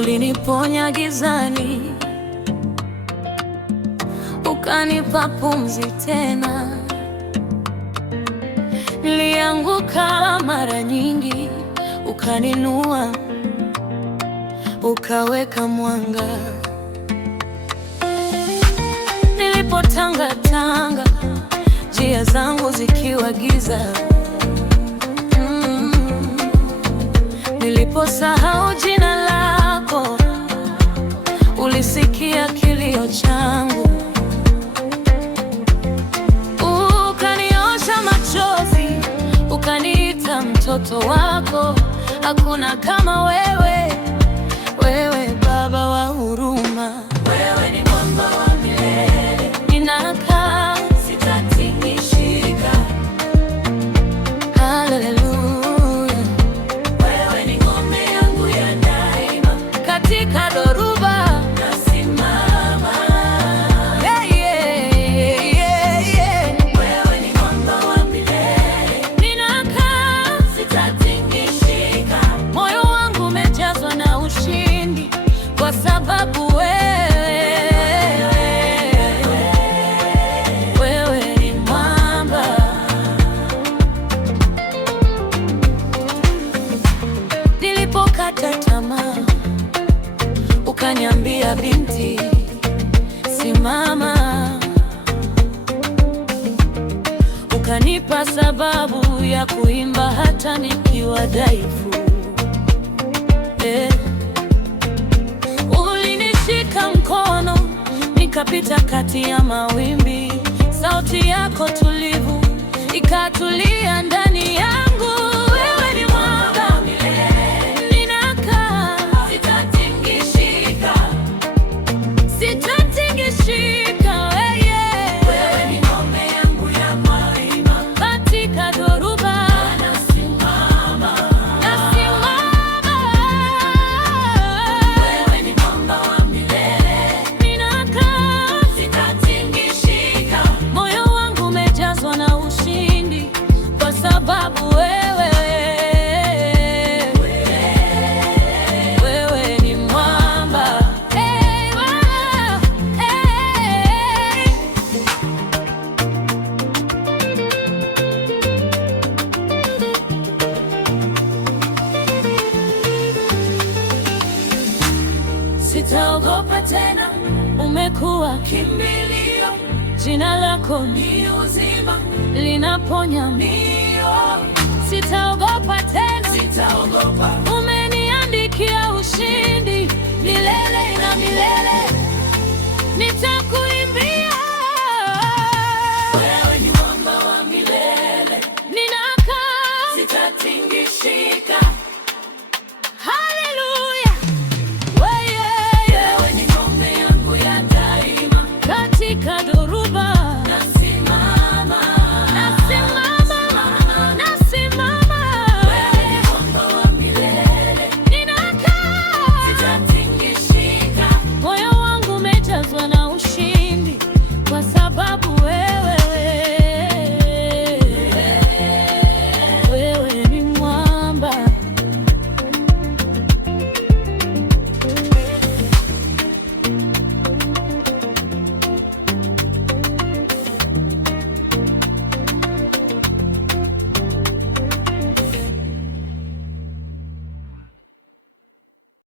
Uliniponya gizani, ukanipa pumzi tena. Nilianguka mara nyingi, ukaninua, ukaweka mwanga. Nilipotangatanga, njia zangu zikiwa giza, niliposahau jina lako, ulisikia kilio changu. Ukaniosha machozi, ukaniita mtoto wako. Hakuna kama wewe, wewe Baba wa huruma. Wewe ni mwamba wa milele, ninakaa sitatingishika. Haleluya, wewe ni ngome yangu ya daima. Katika dhoruba nasimama. Yeah, yeah, yeah, yeah. Wewe ni mwamba wa milele, ninakaa sitatingishika. Moyo wangu umejazwa na ushindi kwa sababu wewe ni mwamba. Nilipokata tamaa, ukaniambia binti, simama. Ukanipa sababu ya kuimba hata nikiwa dhaifu. Ulinishika mkono, nikapita kati ya mawimbi. Sauti yako tulivu ikatulia ndani yangu. Wewe ni mwamba, ninakaa sitatingishika, sitatingishika. Wewe ni ngome yangu ya daima. Katika dhoruba nasimama, nasimama. Wewe ni mwamba wa milele, ninakaa sitatingishika. Moyo wangu umejazwa na ushindi kwa sababu wewe ni mwamba. Hey, wow, hey. Sitaogopa tena, umekuwa kimbilio. Jina lako ni uzima, linaponya mioyo. Sitaogopa tena, sitaogopa. Umeniandikia ushindi milele na milele.